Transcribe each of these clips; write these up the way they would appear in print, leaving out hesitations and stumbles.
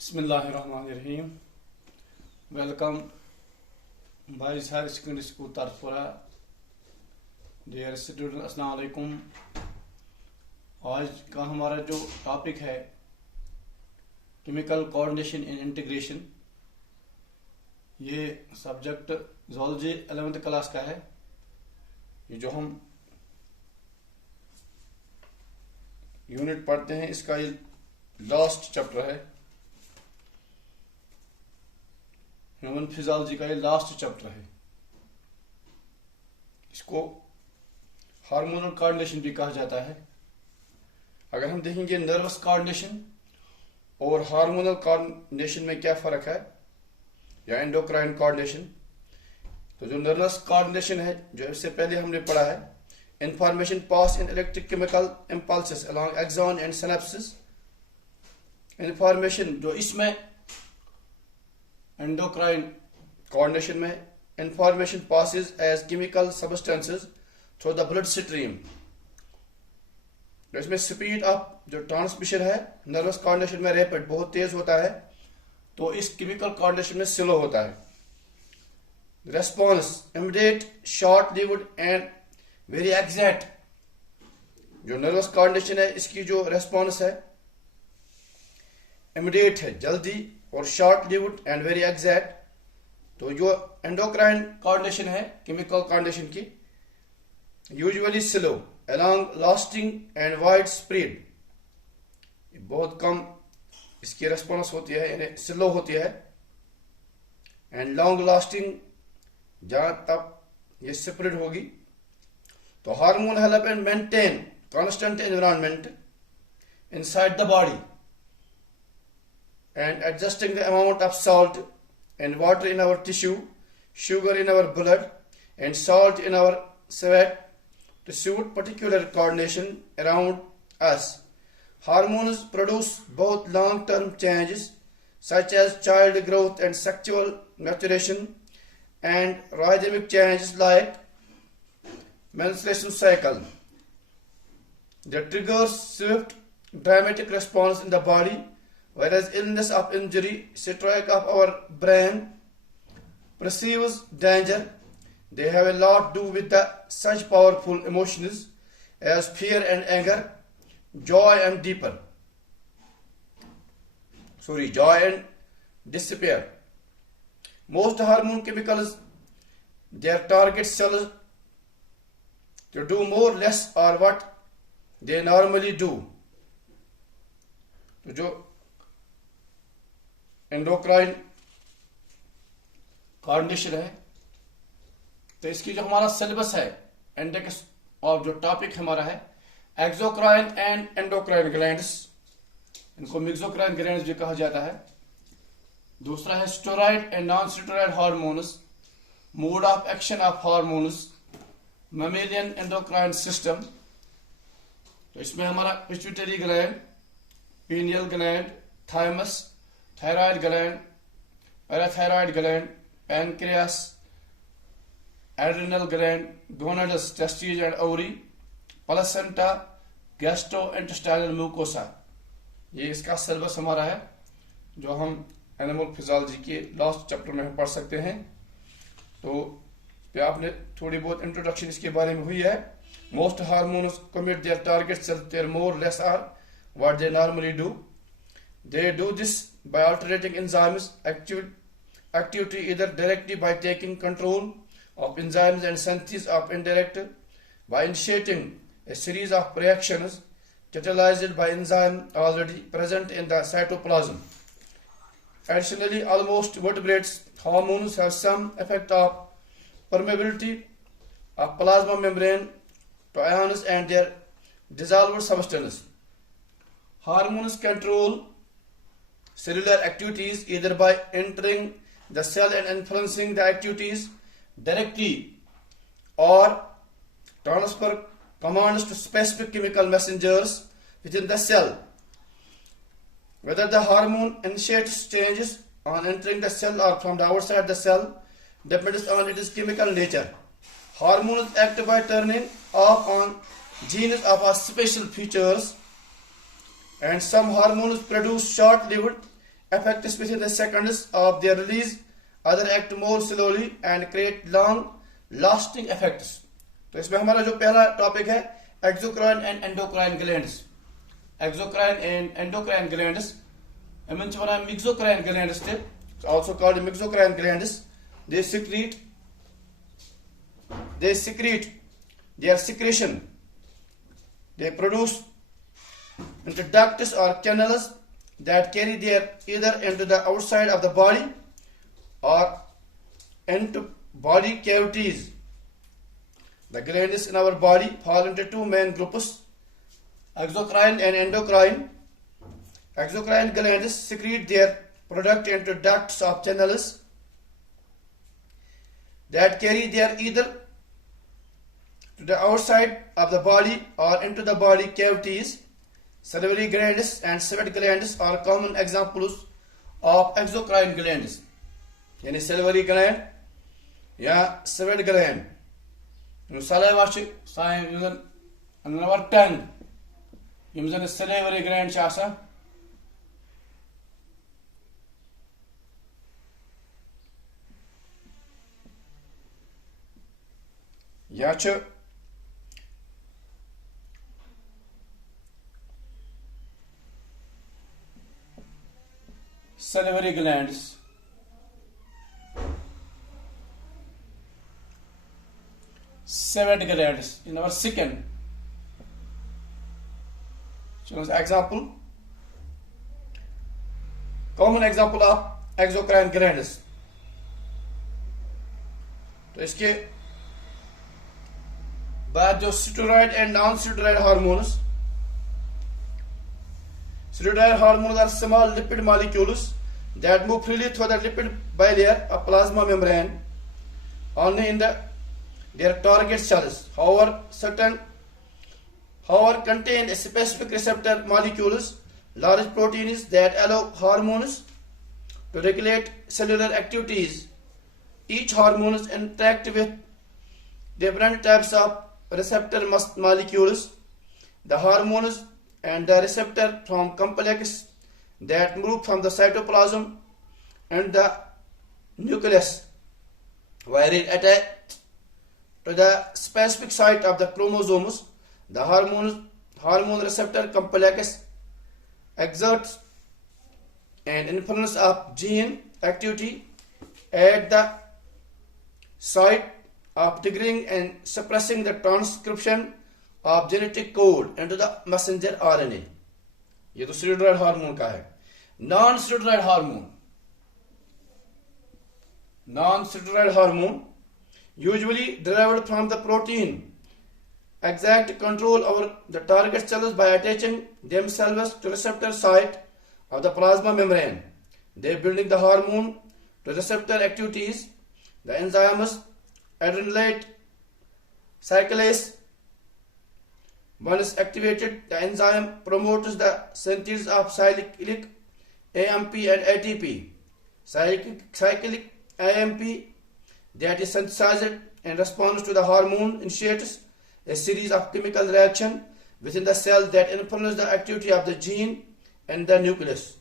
Bismillahirrahmanirrahim. Welcome Boys Higher Secondary School Tarpura. Dear students, अस्सलाम वालेकुम. आज का हमारा जो टॉपिक है केमिकल कोऑर्डिनेशन इन इंटीग्रेशन, ये सब्जेक्ट ज़ूलॉजी 11th क्लास का है. ये जो हम यूनिट पढ़ते हैं इसका ये लास्ट चैप्टर है. ह्यूमन फिजियोलॉजी का ये लास्ट चैप्टर है. इसको हार्मोनल कोऑर्डिनेशन भी कहा जाता है. अगर हम देखेंगे नर्वस कोऑर्डिनेशन और हार्मोनल कोऑर्डिनेशन में क्या फर्क है या एंडोक्राइन कोऑर्डिनेशन, तो जो नर्वस कोऑर्डिनेशन है जो इससे पहले हमने पढ़ा है, information pass in electric chemical impulses along axon and synapses. Information जो इसमें एंडोक्राइन कोऑर्डिनेशन में information passes as chemical substances through the blood stream. इसमें स्पीड ऑफ जो ट्रांसमिशन है नर्वस कोऑर्डिनेशन में रैपिड बहुत तेज होता है, तो इस केमिकल कोऑर्डिनेशन में स्लो होता है. Response immediate, short lived and very exact. जो नर्वस कोऑर्डिनेशन है इसकी जो रेस्पॉन्स है इमीडिएट है, जल्दी, और short lived and very exact. तो जो एंडोक्राइन कोऑर्डिनेशन है केमिकल कोऑर्डिनेशन की, usually slow, along lasting and wide spread. बहुत कम इसकी रेस्पॉन्स होती है, यानी स्लो होती है, एंड लॉन्ग लास्टिंग, जहां तक ये स्प्रेड होगी. तो hormone help and maintain constant environment inside the body and adjusting the amount of salt and water in our tissue, sugar in our blood, and salt in our sweat to suit particular coordination around us. Hormones produce both long-term changes such as child growth and sexual maturation, and rhythmic changes like menstruation cycle that triggers swift dramatic response in the body. Whereas illness of injury, stroke of our brain perceives danger, they have a lot to do with such powerful emotions as fear and anger, joy and despair. Most hormone chemicals, their target cells to do more less or what they normally do. तो जो endocrine coordination है, तो इसकी जो हमारा syllabus है index और जो टॉपिक हमारा है एक्सोक्राइन एंड एंडोक्राइन ग्लैंड्स, इनको मिक्सोक्राइन ग्लैंड्स भी कहा जाता है. दूसरा है steroid and non steroid hormones, mode of action of hormones, mammalian endocrine system. तो इसमें हमारा pituitary gland, pineal gland, thymus, thyroid gland, parathyroid gland, pancreas, adrenal gland, gonads, testis and ovary, placenta, gastrointestinal mucosa. ये इसका syllabus हमारा है जो हम animal physiology के लास्ट चैप्टर में पढ़ सकते हैं. तो पे आपने थोड़ी बहुत इंट्रोडक्शन इसके बारे में हुई है. Most hormones commit their target cells there more less are what they normally do. They do this by altering enzymes activity either directly by taking control of enzymes and synthesis of indirect by initiating a series of reactions catalyzed by enzyme already present in the cytoplasm. Additionally, almost vertebrates hormones have some effect of permeability of plasma membrane to ions and their dissolved substances. Hormones control cellular activities either by entering the cell and influencing the activities directly or transfer commands to specific chemical messengers within the cell. Whether the hormone initiates changes on entering the cell or from the outside the cell depends on its chemical nature. Hormones act by turning off on genes of a special features and some hormones produce short-lived effects within the seconds of their release, other act more slowly and create long lasting effects. तो इसमें हमारा जो पहला topic है exocrine and endocrine glands. Exocrine and endocrine glands, इमन वनान mixocrine glands ते, also called mixocrine glands. they secrete their secretion, they produce into ducts or canals that carry their either into the outside of the body or into body cavities. The glands in our body fall into two main groups, exocrine and endocrine. Exocrine glands secrete their product into ducts of channels that carry their either to the outside of the body or into the body cavities. Salivary glands and sweat glands are common examples of exocrine glands. Yani salivary gland या sweat gland. Saliva sign is another tongue. Use a salivary gland chasa. Yacha salivary glands. Sweat glands in our skin. So, as example, common example of exocrine glands. तो इसके बाद जो steroid and non-steroid hormones. Steroid hormones are small lipid molecules that move freely through the lipid bilayer of plasma membrane only in their target cells. However, contain specific receptor molecules, large proteins that allow hormones to regulate cellular activities. Each hormones interact with different types of receptor molecules. The hormones and the receptor form complex that move from the cytoplasm and the nucleus, where it attached to the specific site of the chromosomes. The hormone receptor complex exerts an influence of gene activity at the site of triggering and suppressing the transcription of genetic code into the messenger RNA. ये तो steroid hormone का है. Non-steroid hormone usually derived from the protein exact control over the target cells by attaching themselves to receptor site of the plasma membrane. They building the hormone to receptor activities. The enzymes adenylate cyclase. Once activated, the enzyme promotes the synthesis of cyclic AMP and ATP. Cyclic AMP that is synthesized in response to the hormone initiates a series of chemical reactions within the cell that influence the activity of the gene and the nucleus.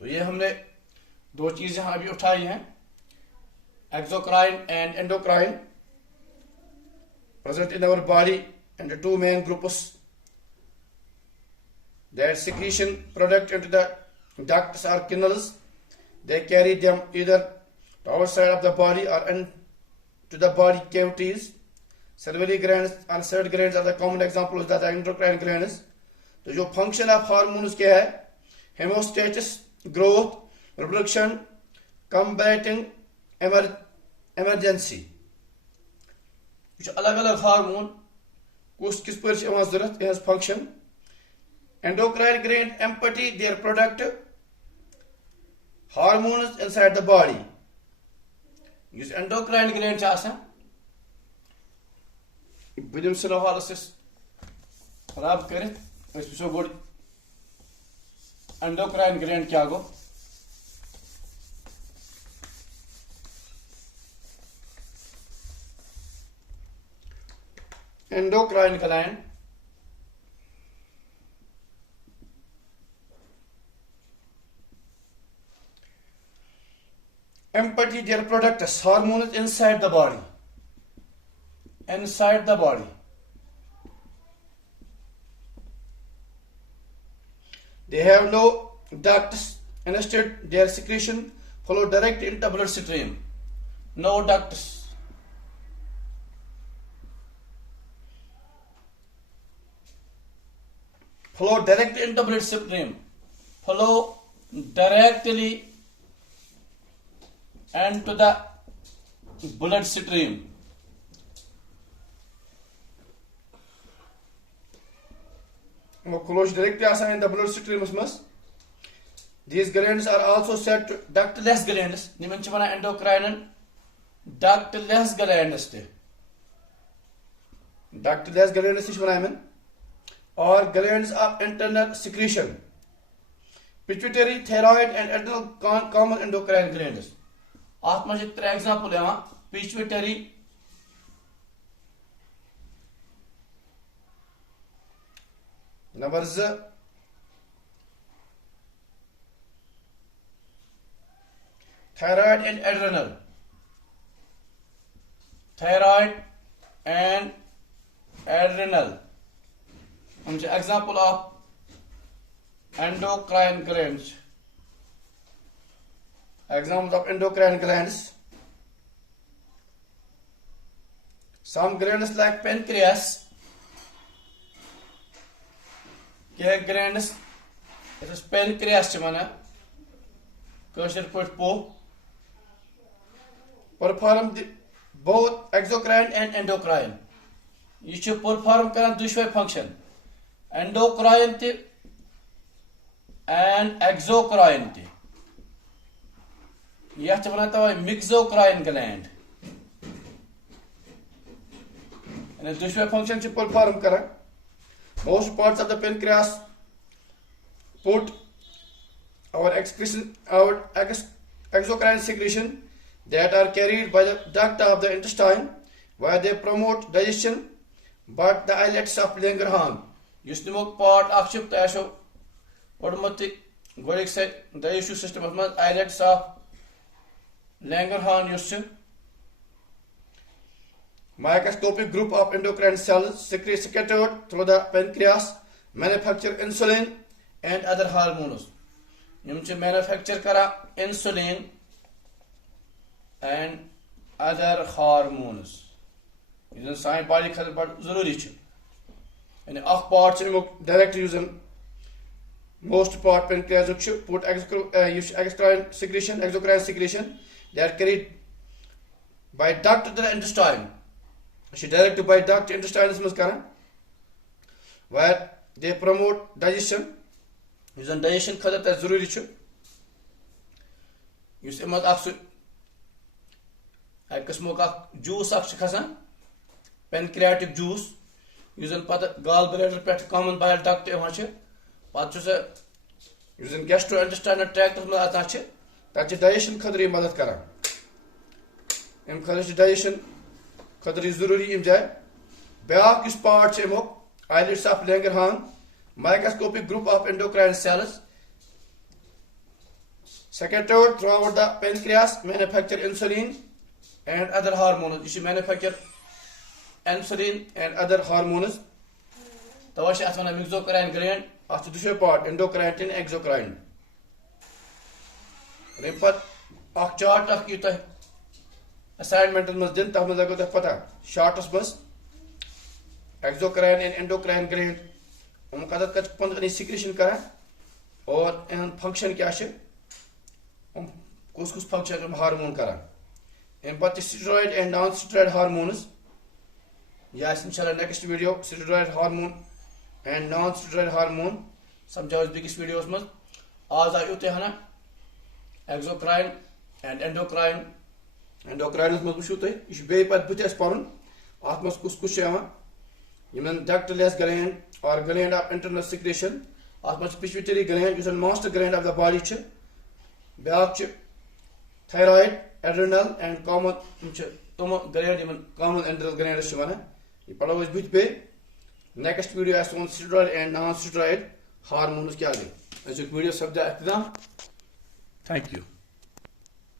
तो ये हमने दो चीजें अभी उठाई हैं, exocrine and endocrine, present in our body, and the two main groups. Their secretion product into the ducts or canals. They carry them either to outside of the body or into the body cavities. Salivary glands and sweat glands are the common examples of the endocrine glands. तो जो function of hormones क्या है? Hemostasis, growth, reproduction, combating emergency. कुछ अलग-अलग hormone किस पर जरूरत है function. Endocrine gland empty their product hormones inside the body. Use endocrine gland आसान बिल्कुल सलो हालसिस खराब करे. इसमें गोड़ endocrine gland क्या गो? Endocrine gland empty their products, hormones inside the body. Inside the body. They have no ducts. Instead, their secretion flow direct into blood stream. No ducts. Flow directly into blood stream. Flow directly into the blood stream. Flows directly in the blood stream. These glands are also said to ductless glands. Niman chivana endocrine ductless glands. Ductless glands is what or glands of internal secretion. Pituitary, thyroid, and adrenal common endocrine glands. Aatma je three example hai. Pituitary, number Z, thyroid and adrenal. Thyroid and adrenal. Example of endocrine glands. Examples of endocrine glands. Some glands like pancreas. Glands. It is pancreas. Perform both exocrine and endocrine. You should perform two function. Endocrine and exocrine. You have to mixocrine gland. And this function should perform. Most parts of the pancreas put our exocrine secretion that are carried by the duct of the intestine, where they promote digestion, but the islets of Langerhans. Yustimok part of Ship Tasho, automatic Goric said the issue system of islets of Langerhans used. Microscopic group of endocrine cells secreted through the pancreas manufacture insulin and other hormones. Manufacture insulin and other hormones. This is a body zaruri. And parts direct using most part pancreas put exocrine secretion. They are carried by duct to the intestine. She directed by duct intestine where they promote digestion. Using digestion khadat as zaruri. Use imad aksu juice aksu pancreatic juice. Using gallbladder pet common bile duct using gastrointestinal tract that's digestion khadri madad kara. Digestion khadri zaruri im jay. Back is part islets of Langerhans, microscopic group of endocrine cells secreted throughout the pancreas manufacture insulin and other hormones. You should manufacture insulin and other hormones. Tawashi asmana mixocrine gland after the part endocrine and exocrine. Repat a chart of kita assignment must din tahmadago pata short bus exocrine and endocrine gland कदर कच secretion करा और function क्या है कुछ function hormone करा steroid and non-steroid hormones. Yes, inshallah next video steroid hormone and non-steroid hormone समझाओ इस बिगेस्ट वीडियोस में आज आयु ते है ना exocrine and endocrine में कुछ होता है इस बे पर बुझे स्पॉन आत्मा कुछ है वहाँ Yemen ductless gland or gland of internal secretion आत्मा pituitary gland is a master gland of the body च ब्याक च thyroid adrenal and common gland Yemen common adrenal gland च वना ये पढ़ा हुआ इस बुझ पे next video as on steroid and non-steroid hormones क्या आगे ऐसे वीडियो सब जा इतना thank you.